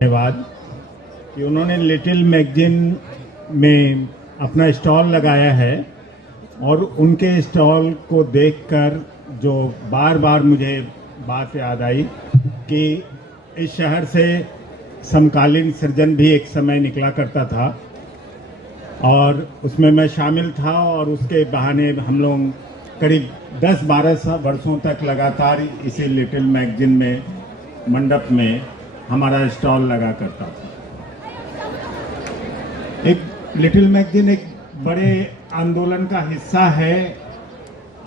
धन्यवाद कि उन्होंने लिटिल मैगजीन में अपना स्टॉल लगाया है और उनके स्टॉल को देखकर जो बार बार मुझे बात याद आई कि इस शहर से समकालीन सृजन भी एक समय निकला करता था और उसमें मैं शामिल था और उसके बहाने हम लोग करीब 10-12 वर्षों तक लगातार इसी लिटिल मैगजीन में मंडप में हमारा स्टॉल लगा करता था। एक लिटिल मैगजीन एक बड़े आंदोलन का हिस्सा है।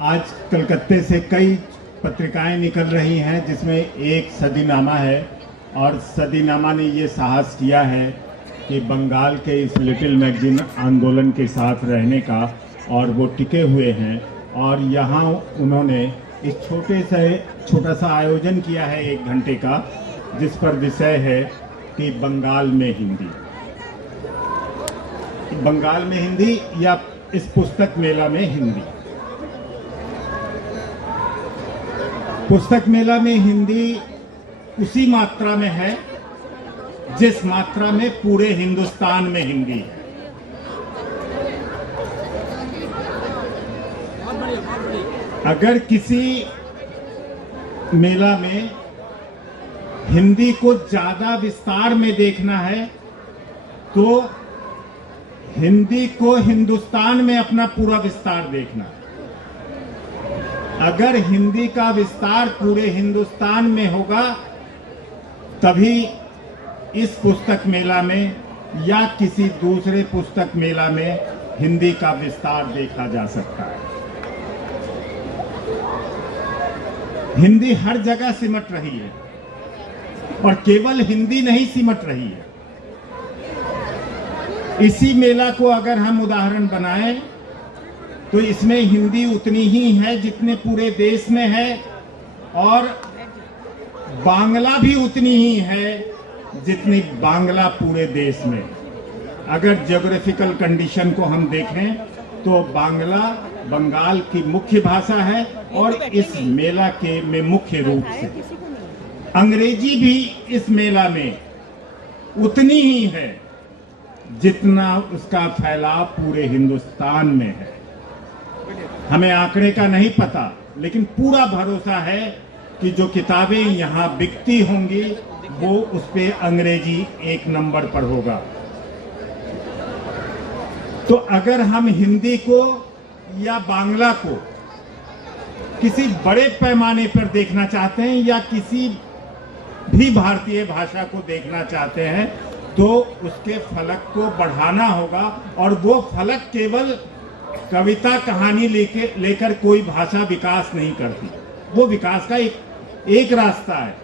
आज कलकत्ते से कई पत्रिकाएं निकल रही हैं जिसमें एक सदीनामा है और सदीनामा ने ये साहस किया है कि बंगाल के इस लिटिल मैगजीन आंदोलन के साथ रहने का, और वो टिके हुए हैं। और यहाँ उन्होंने इस छोटा सा आयोजन किया है 1 घंटे का, जिस पर विषय है कि बंगाल में हिंदी। बंगाल में हिंदी या इस पुस्तक मेला में हिंदी। पुस्तक मेला में हिंदी उसी मात्रा में है जिस मात्रा में पूरे हिंदुस्तान में हिंदी है। अगर किसी मेला में हिंदी को ज्यादा विस्तार में देखना है तो हिंदी को हिंदुस्तान में अपना पूरा विस्तार देखना है। अगर हिंदी का विस्तार पूरे हिंदुस्तान में होगा तभी इस पुस्तक मेला में या किसी दूसरे पुस्तक मेला में हिंदी का विस्तार देखा जा सकता है। हिंदी हर जगह सिमट रही है और केवल हिंदी नहीं सिमट रही है। इसी मेला को अगर हम उदाहरण बनाएं तो इसमें हिंदी उतनी ही है जितने पूरे देश में है, और बांग्ला भी उतनी ही है जितनी बांग्ला पूरे देश में। अगर ज्योग्राफिकल कंडीशन को हम देखें तो बांग्ला बंगाल की मुख्य भाषा है और इस मेला के में मुख्य रूप से अंग्रेजी भी इस मेला में उतनी ही है जितना उसका फैलाव पूरे हिंदुस्तान में है। हमें आंकड़े का नहीं पता, लेकिन पूरा भरोसा है कि जो किताबें यहाँ बिकती होंगी वो उस पे अंग्रेजी 1 नंबर पर होगा। तो अगर हम हिंदी को या बांग्ला को किसी बड़े पैमाने पर देखना चाहते हैं या किसी भी भारतीय भाषा को देखना चाहते हैं तो उसके फलक को बढ़ाना होगा, और वो फलक केवल कविता कहानी लेकर कोई भाषा विकास नहीं करती। वो विकास का एक रास्ता है।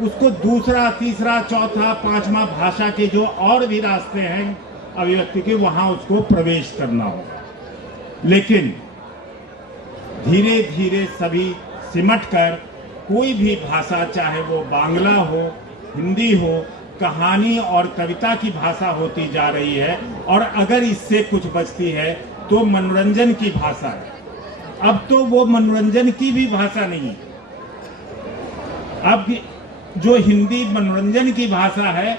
उसको दूसरा, तीसरा, चौथा, 5वां भाषा के जो और भी रास्ते हैं अभिव्यक्ति के, वहां उसको प्रवेश करना होगा। लेकिन धीरे धीरे सभी सिमट कर कोई भी भाषा, चाहे वो बांग्ला हो, हिंदी हो, कहानी और कविता की भाषा होती जा रही है। और अगर इससे कुछ बचती है तो मनोरंजन की भाषा है। अब तो वो मनोरंजन की भी भाषा नहीं है। अब जो हिंदी मनोरंजन की भाषा है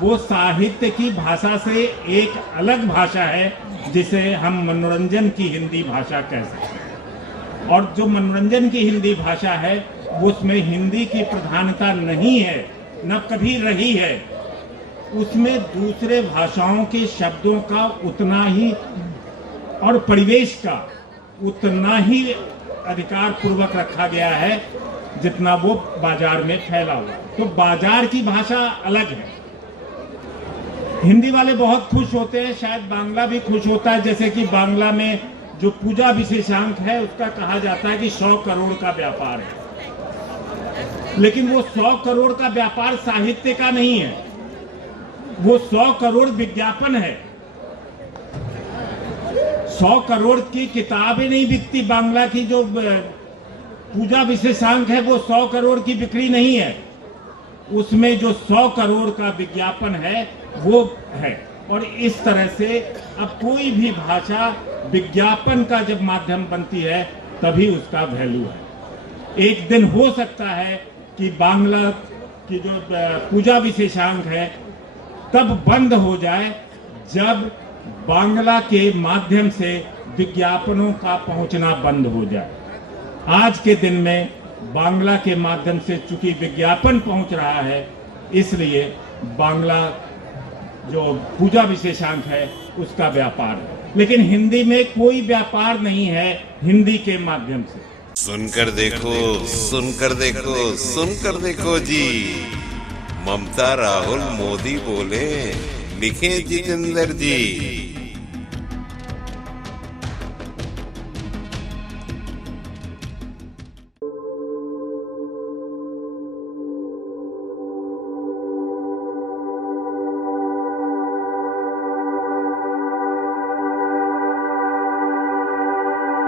वो साहित्य की भाषा से एक अलग भाषा है जिसे हम मनोरंजन की हिंदी भाषा कह सकते हैं। और जो मनोरंजन की हिंदी भाषा है उसमें हिंदी की प्रधानता नहीं है, न कभी रही है। उसमें दूसरे भाषाओं के शब्दों का उतना ही और परिवेश का उतना ही अधिकार पूर्वक रखा गया है जितना वो बाजार में फैला हुआ। तो बाजार की भाषा अलग है। हिंदी वाले बहुत खुश होते हैं, शायद बांग्ला भी खुश होता है। जैसे कि बांग्ला में जो पूजा विशेषांक है उसका कहा जाता है कि 100 करोड़ का व्यापार है, लेकिन वो 100 करोड़ का व्यापार साहित्य का नहीं है, वो 100 करोड़ विज्ञापन है। 100 करोड़ की किताबें नहीं बिकती। बांग्ला की जो पूजा विशेषांक है वो 100 करोड़ की बिक्री नहीं है, उसमें जो 100 करोड़ का विज्ञापन है वो है। और इस तरह से अब कोई भी भाषा विज्ञापन का जब माध्यम बनती है तभी उसका वैल्यू है। एक दिन हो सकता है कि बांग्ला की जो पूजा विशेषांक है तब बंद हो जाए जब बांग्ला के माध्यम से विज्ञापनों का पहुंचना बंद हो जाए। आज के दिन में बांग्ला के माध्यम से चूंकि विज्ञापन पहुंच रहा है, इसलिए बांग्ला जो पूजा विशेषांक है उसका व्यापार है, लेकिन हिंदी में कोई व्यापार नहीं है हिंदी के माध्यम से। सुनकर देखो, सुनकर देखो, सुनकर देखो जी। ममता राहुल मोदी बोले, लिखे जितेंद्र जी।